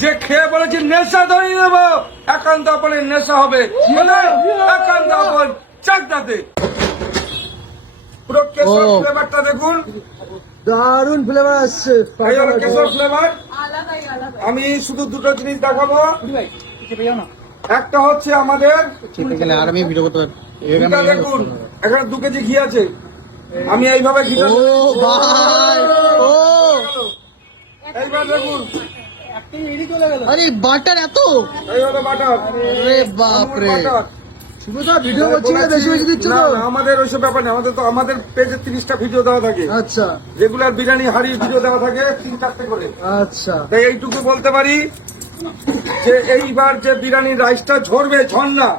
যে খেয়ে বলেছি নেশা ধরে নেবো, একান্ত আপনের নেশা হবে বলে একান্ত আপন চাকদাতে। পুরো কেশর ফ্লেভারটা দেখুন, দারুন ফ্লেভার আসছে। এই হলো কেশর ফ্লেভার। আলাদাই আলাদা। আমি শুধু দুটো জিনিস দেখাবো, একটা হচ্ছে আমাদের আর আমি ভিডিও করতে ঘিটা দেখুন, এখানে 2 কেজি ঘি আছে। আমি এইভাবে ঘিটা ও ভাই ও এইবার দেখুন, আরে বাটার এত, এই হলো বাটার, আরে বাপ রে। বাটার। শুধু তো ভিডিও করছি না, বেশি বেশি দিচ্ছ না, তো। না, আমাদের ওইসব ব্যাপার নেই। আমাদের পেজে 30টা ভিডিও দেওয়া থাকে। আচ্ছা রেগুলার বিরিয়ানি হাড়ির ভিডিও দেওয়া থাকে 3-4টে করে। আচ্ছা তাই এইটুকু বলতে পারি যে এইবার যে বিরিয়ানির রাইসটা ঝরবে, ঝর্ণা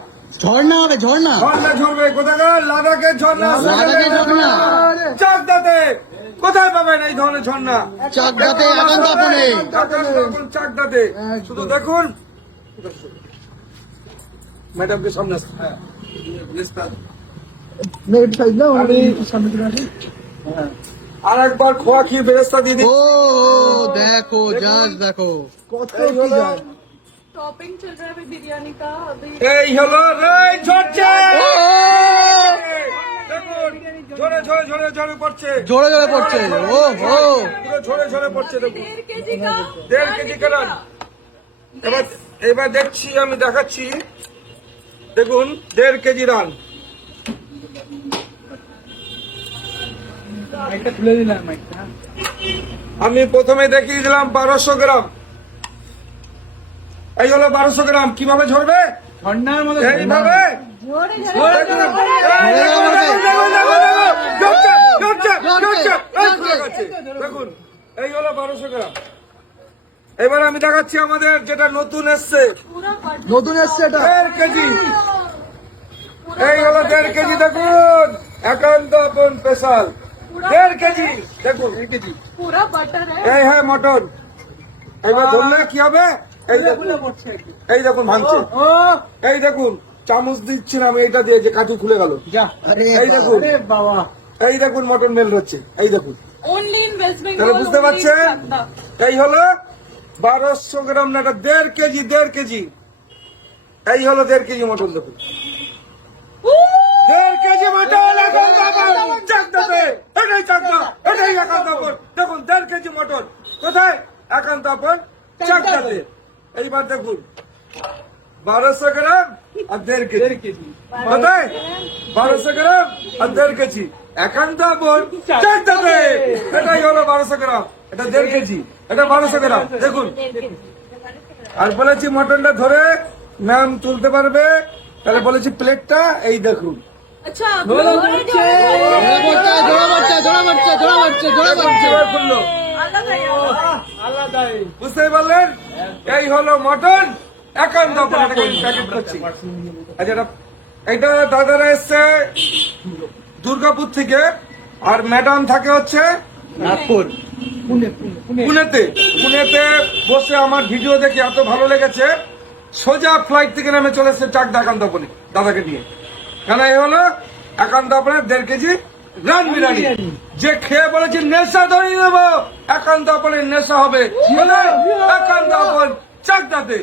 ঝর্ণা হবে, ঝর্ণা ঝর্ণা ঝরবে। কোথাকার? লাদাখের ঝর্ণা, লাদাখের ঝর্ণা। চাকদাতে। কোথায় পাবেন এই ধরনের ঝর্ণা? চাকদাতে, একান্ত আপনে। চাকদাতে। শুধু দেখুন, ম্যাডামকে সামনে আসতে। আর একবার খোয়া খেয়ে বেরেস্তা দিয়ে দিই। ও দেখো, জাস্ট দেখো কত এই কি হলো, যায়। टॉपिंग चल रहा है अभी बिरयानी का अभी। এই হলো এই ঝরছে। দেখুন, ঝরে ঝরে ঝরে ঝরে পড়ছে, জোরে জোরে পড়ছে। ও ও পুরো ঝরে ঝরে পড়ছে। দেখুন 1.5 केजी का 1.5 কেজি কালার। এবার এবার দেখছি, আমি দেখাচ্ছি। দেখুন 1.5 কেজি রান। আমি প্রথমে দেখিয়ে দিলাম 1200 গ্রাম। এই হলো 1200 গ্রাম। কিভাবে ঝরবে? ঝর্ণার মতো এইভাবে। जोरे দেখুন, এই দেখুন, দেখুন, দেখুন, দেখুন, দেখুন, ঝরছে, ঝরছে, ঝরছে, এই খুলে গেছে। দেখুন, এই হলো 1200 গ্রাম। এবার আমি দেখাচ্ছি আমাদের যেটা নতুন এসছে, पूरा बटर নতুন এসছে এটা। 1.5 কেজি। এই হলো 1.5 কেজি। দেখুন, একান্ত আপন স্পেশাল 1.5 কেজি। দেখুন, 1 কেজি। पूरा बटर है। এই হ্যাঁ মটন। এবার ধরলে কি হবে? এই দেখুন, এই দেখুন ভাঙছে। এই দেখুন, চামচ দিচ্ছি না আমি, এইটা দিয়ে যে কাজু খুলে গেল। আরে এই দেখুন, বাবা, এই দেখুন মটন মেল হচ্ছে। এই দেখুন, ओनली इन वेस्ट তাহলে बंगाल। বুঝতে পারছেন? এই হলো 1200 গ্রাম না, এটা 1.5 কেজি, 1.5 কেজি। এই হলো 1.5 কেজি মটন। দেখুন 1.5 কেজি মটন। একান্ত আপন চাকদাতে। এটাই চাকদা, এটাই একান্ত আপন। দেখুন 1.5 কেজি মটন কোথায়? একান্ত আপন চাকদাতে। এইবার দেখুন 1200 গ্রাম আর 1.5 কেজি। কোথায়? 1200 গ্রাম আর 1.5 কেজি। একান্ত আপন চাকদাতে। এটাই হলো 1200 গ্রাম, এটা 1.5 কেজি, এটা 1200 গ্রাম। দেখুন, আর বলেছি মটনটা ধরে ম্যাম তুলতে পারবে, তাহলে বলেছি প্লেটটা এই দেখুন। अच्छा জোরে পড়ছে, জোরে পড়ছে, জোরে পড়ছে, জোরে পড়ছে, জোরে পড়ছে। এবার খুললো। अलग है। বুঝতে পারলেন? এই হলো মটন একান্ত আপন। এটাকে আমি প্যাকেট করছি। আচ্ছা, এটা দাদারা এসছে দুর্গাপুর থেকে, আর ম্যাডাম থাকে হচ্ছে নাগপুর, পুনেতে। পুনেতে বসে আমার ভিডিও দেখে এত ভালো লেগেছে, সোজা ফ্লাইট থেকে নেমে চলে এসছে চাকদা একান্ত আপনে দাদাকে নিয়ে। কেন? এই হলো একান্ত আপনের 1.5 কেজি রান বিরিয়ানি। যে খেয়ে বলেছি নেশা ধরে নেবো, একান্ত আপনের নেশা হবে বলে একান্ত আপন চাকদাতে।